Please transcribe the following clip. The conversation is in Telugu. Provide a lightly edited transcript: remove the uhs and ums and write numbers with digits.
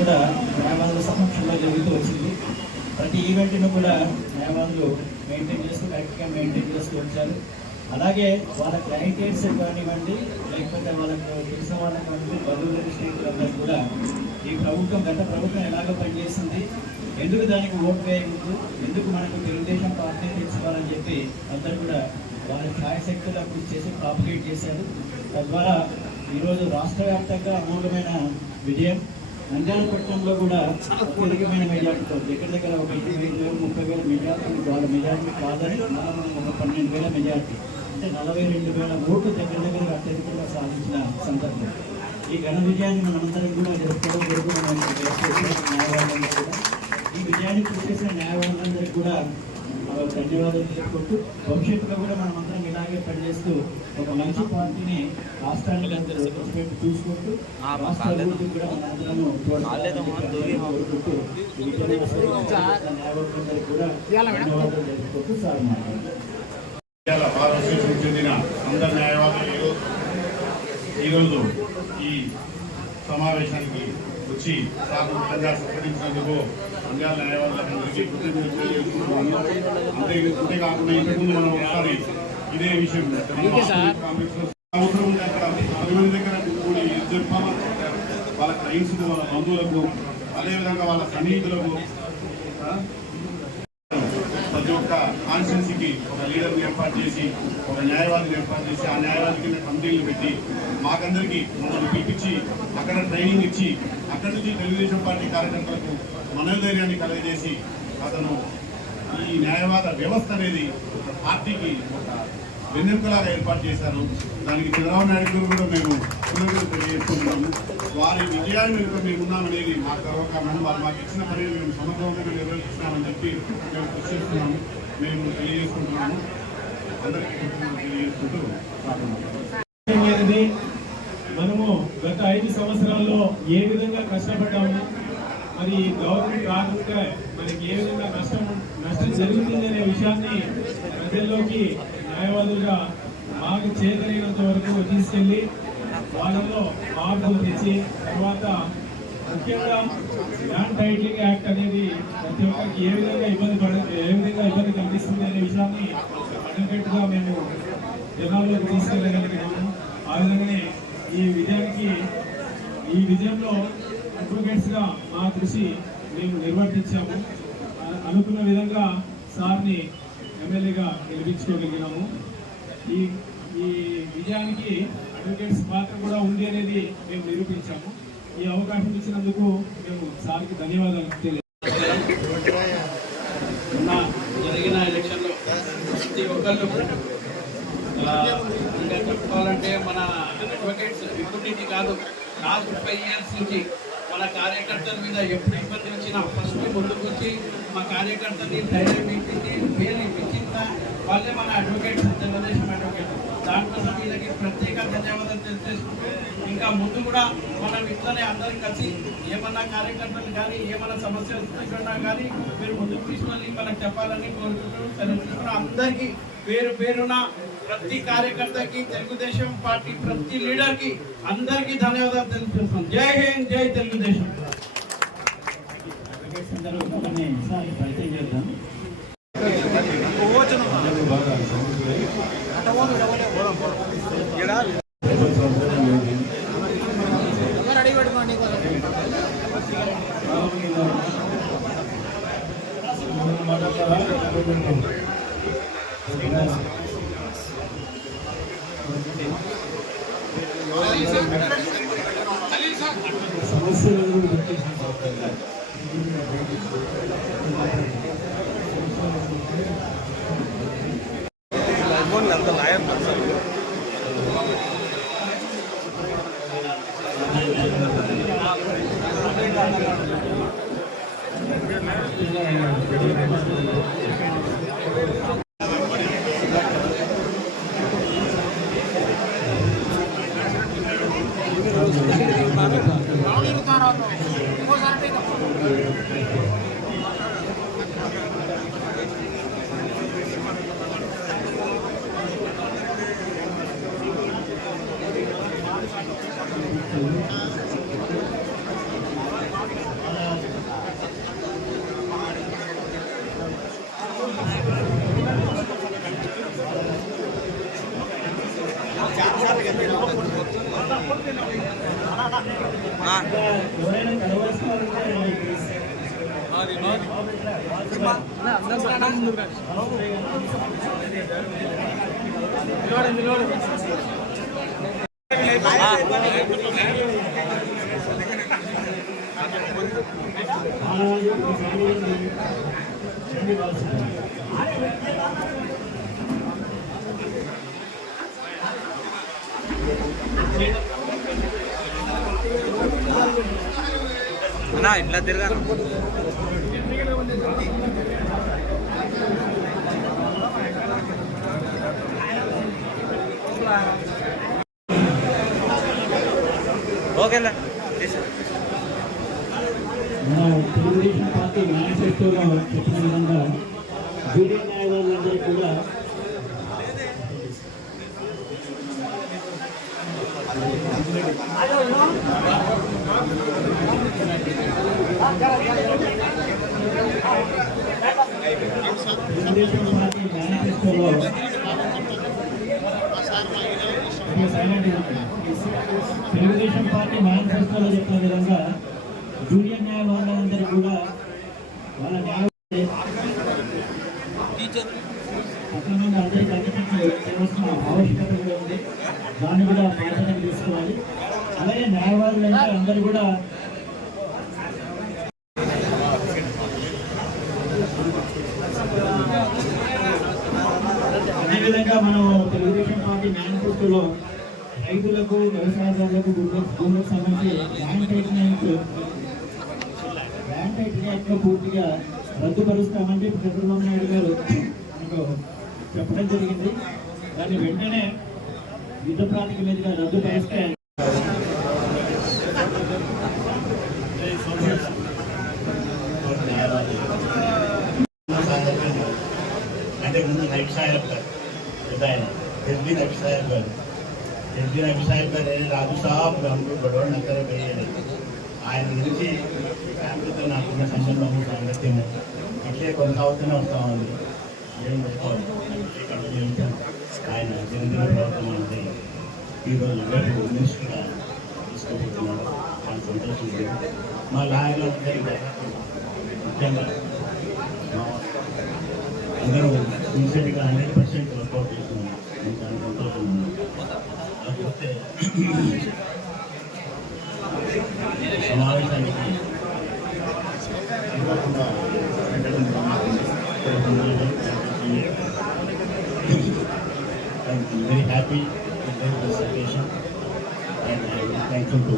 కూడా న్యాయవాదుల సమక్షంలో జరుగుతూ వచ్చింది. ప్రతి ఈవెంట్ను కూడా న్యాయవాదులు మెయింటైన్ చేస్తూ కరెక్ట్గా మెయింటైన్ చేస్తూ వచ్చారు. అలాగే వాళ్ళ క్లయింటేట్స్ కానివ్వండి, లేకపోతే వాళ్ళకు తెలిసిన వాళ్ళకి కానివ్వండి, బంధువులు స్నేహితులందరూ కూడా ఈ ప్రభుత్వం గత ప్రభుత్వం ఎలాగో పనిచేస్తుంది, ఎందుకు దానికి ఓటు వేయకూడదు, ఎందుకు మనకు తెలుగుదేశం పార్టీ తెలుసుకోవాలని చెప్పి అందరూ కూడా వాళ్ళ ఛాయశక్తులు కృషి చేసి ప్రాపగేట్ చేశారు. తద్వారా ఈరోజు రాష్ట్ర వ్యాప్తంగా అమూల్యమైన విజయం. నంద్యాలపట్నంలో కూడా అత్యధికమైన మెజార్టీతో దగ్గర ఒక 25,000-30,000 మెజార్టీ, వాళ్ళ మెజార్టీ కాదని మనం ఒక 12,000 మెజార్టీ, అంటే 42,000 ఓట్లు దగ్గర అత్యధికంగా సాధించిన సందర్భం. ఈ ఘన విజయాన్ని మనమందరం కూడా జరుపుకోవడం జరుగుతుంది. న్యాయవాదులందరూ కూడా ఈ విజయాన్ని కృషి చేసిన న్యాయవాదులందరికీ కూడా ధన్యవాదాలు చెప్పుకుంటూ, భవిష్యత్తులో కూడా మనమందరం ఇలాగే పనిచేస్తూ ఒక మంచి పార్టీని రాష్ట్రానికి అందరూ చూసుకుంటూ రాష్ట్ర అభివృద్ధికి కూడా మనందరము కోరుకుంటూ న్యాయవాదులందరికీ కూడా ధన్యవాదాలు చెప్పుకుంటూ సార్ చెందిన అందరు న్యాయవాదులు ఈరోజు ఈ సమావేశానికి వచ్చి సాగు విధంగా సత్కరించినందుకు నంద్యాల న్యాయవాదులందరికీ కృతజ్ఞతలు తెలియజేస్తున్నాను. అంతేకాకుండా ఇంతకుముందు మనం ఒకసారి ఇదే విషయం అవసరం ఉంది అక్కడ 10 మంది దగ్గర కూడి చెప్పాలి, వాళ్ళ క్లయింట్స్కు, వాళ్ళ బంధువులకు, అదేవిధంగా వాళ్ళ సన్నిహితులకు, ప్రతి ఒక్క కాన్స్టిట్యున్సీకి ఒక లీడర్ని ఏర్పాటు చేసి, ఒక న్యాయవాదిని ఏర్పాటు చేసి, ఆ న్యాయవాది కింద కమిటీలు పెట్టి మాకందరికీ మమ్మల్ని పిలిపించి అక్కడ ట్రైనింగ్ ఇచ్చి అక్కడి నుంచి తెలుగుదేశం పార్టీ కార్యకర్తలకు మనోధైర్యాన్ని కలగజేసి అతను ఈ న్యాయవాద వ్యవస్థ అనేది ఒక పార్టీకి ఒక వెన్నెముకలాగా ఏర్పాటు చేశారు. దానికి చంద్రబాబు నాయుడు గారు కూడా మేము కృతజ్ఞతలు తెలియజేస్తున్నాము. వారి విజయాన్ని వెనుక మేము ఉన్నామనేది మాకు గర్వకారణం. వారు మాకు ఇచ్చిన పనిని మేము సమగ్రంగా నిర్వహిస్తున్నామని చెప్పి మేము కృషి చేస్తున్నాము, మేము తెలియజేసుకుంటున్నాము. అందరికీ తెలియజేసుకుంటూ మనము గత 5 సంవత్సరాల్లో ఏ విధంగా కష్టపడ్డాము, మరి గవర్నమెంట్ రాకుండా మనకి ఏ విధంగా నష్టం జరుగుతుందనే విషయాన్ని ప్రజల్లోకి న్యాయవాదులుగా మాకు చేతనైనంత వరకు తీసుకెళ్ళి వాళ్ళలో మార్పులు తెచ్చి, తర్వాత ముఖ్యంగా ల్యాండ్ టైటిలింగ్ యాక్ట్ అనేది ప్రతి ఒక్కరికి ఏ విధంగా ఇబ్బంది కలిగిస్తుంది అనే విషయాన్ని అడ్వకేట్గా మేము జనాల్లోకి తీసుకెళ్ళగలిగినాము. ఆ విధంగానే ఈ విజయంలో అడ్వకేట్స్గా మా కృషి మేము నిర్వర్తించాము. అనుకున్న విధంగా సార్ని ఎమ్మెల్యేగా గెలిపించుకోగలిగినాము. ఈ విజయానికి అడ్వకేట్స్ పాత్ర కూడా ఉంది అనేది మేము నిరూపించాము. ఈ అవకాశం ఇచ్చినందుకు మేము సార్కి ధన్యవాదాలు తెలియజేస్తున్నాము. జరిగిన ఎలక్షన్లో ప్రతి ఒక్కళ్ళు ఇంకా చెప్పుకోవాలంటే మన అడ్వకేట్స్ ఇప్పటికీ కాదు, లాస్ట్ 5 years నుంచి మన కార్యకర్తల మీద ఎప్పుడు ఇబ్బంది వచ్చినా ఫస్ట్ ముందుకు వచ్చి మా కార్యకర్తని ధైర్యం ఇప్పించి పేరు ఇప్పించిన వాళ్ళే మన అడ్వకేట్స్, తెలుగుదేశం అడ్వకేట్. దాంట్లో వీళ్ళకి ప్రత్యేక ధన్యవాదాలు తెలియజేసుకుంటూ ఇంకా ముందు కూడా మనం ఇట్లనే అందరం కలిసి ఏమన్నా కార్యకర్తలు కానీ ఏమన్నా సమస్యలు ఉన్నా కానీ మీరు ముందుకు తీసుకొని మనకు చెప్పాలని కోరుకుంటూ తెలుసుకుంటున్నాం. అందరికీ పేరు పేరున ప్రతి కార్యకర్తకి, తెలుగుదేశం పార్టీ ప్రతి లీడర్కి అందరికీ ధన్యవాదాలు తెలియజేస్తున్నాం. జై హింద్, జై తెలుగుదేశం. అంత లాయర్ ఎవరైనా కలవాల్సిన అన్నా ఇట్లా తిరగాను ఓకేలా తెలుగుదేశం పార్టీ మేనిఫెస్టోలో చెప్పిన విధంగా జూనియర్ న్యాయవాదులందరూ కూడా తెలుగుదేశం పార్టీ మేనిఫెస్టోలో తెలుగుదేశం పార్టీ మేనిఫెస్టోలో చెప్పిన విధంగా జూనియర్ న్యాయవాదులందరూ కూడా వాళ్ళ న్యాయ అక్రమంగా అందరికీ అందించి చేయవలసిన ఆవశ్యకత కూడా ఉంది. దాన్ని కూడా బాధ్యత తీసుకోవాలి. అలాగే న్యాయవాదులంటే అందరూ కూడా అదేవిధంగా మనం తెలుగుదేశం పార్టీ మేనిఫెస్టోలో రైతులకు వ్యవసాయదారులకు భూములకు సంబంధించి ల్యాండ్ టైటిల్ యాక్ట్ పూర్తిగా రద్దుపరుస్తామని చంద్రబాబు నాయుడు గారు మనకు చెప్పడం జరిగింది. దాన్ని వెంటనే యుద్ధ ప్రాతిక మీదుగా రద్దుపరిస్తే అంటే ముందు నైట్ సాహెబ్ గారు ఆయన ఎస్బీ నబీ సాహెబ్ గారు రాజు సాబ్ గంగు గొడవ నగర వేయాలి ఆయన గురించి ఫ్యామిలీతో నాకున్న సంబంధం సాంగత్యము ఇట్లే కొనసాగుతూనే వస్తూ ఉంది. ఏం చేసుకోవాలి ఆయన జనదిన ప్రవర్తన ఉంది. ఈరోజు రేపు మినిస్టర్గా తీసుకోబోతున్నారు. చాలా సంతోషం ఉంది. మా లాయర్లు ముఖ్యంగా అందరూ సిన్సియర్గా 100% వర్కౌట్ చేస్తున్నారు. నేను చాలా సంతోషం ఉంది. కాకపోతే సమావేశానికి ఇవ్వకుండా పెట్టడం I'm very happy with this occasion and I am thankful to